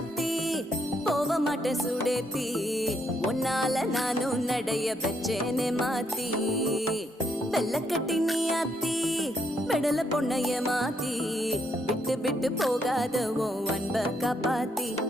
ஆத்தி போக மாட்டேன் சுடேத்தி உன்னால நானும் நடைய வச்சேனே மாத்தி வெள்ளக்கட்டி நீ ஆத்தி பெடல பொண்ணைய மாத்தி விட்டு விட்டு போகாத உன் அன்ப காப்பாத்தி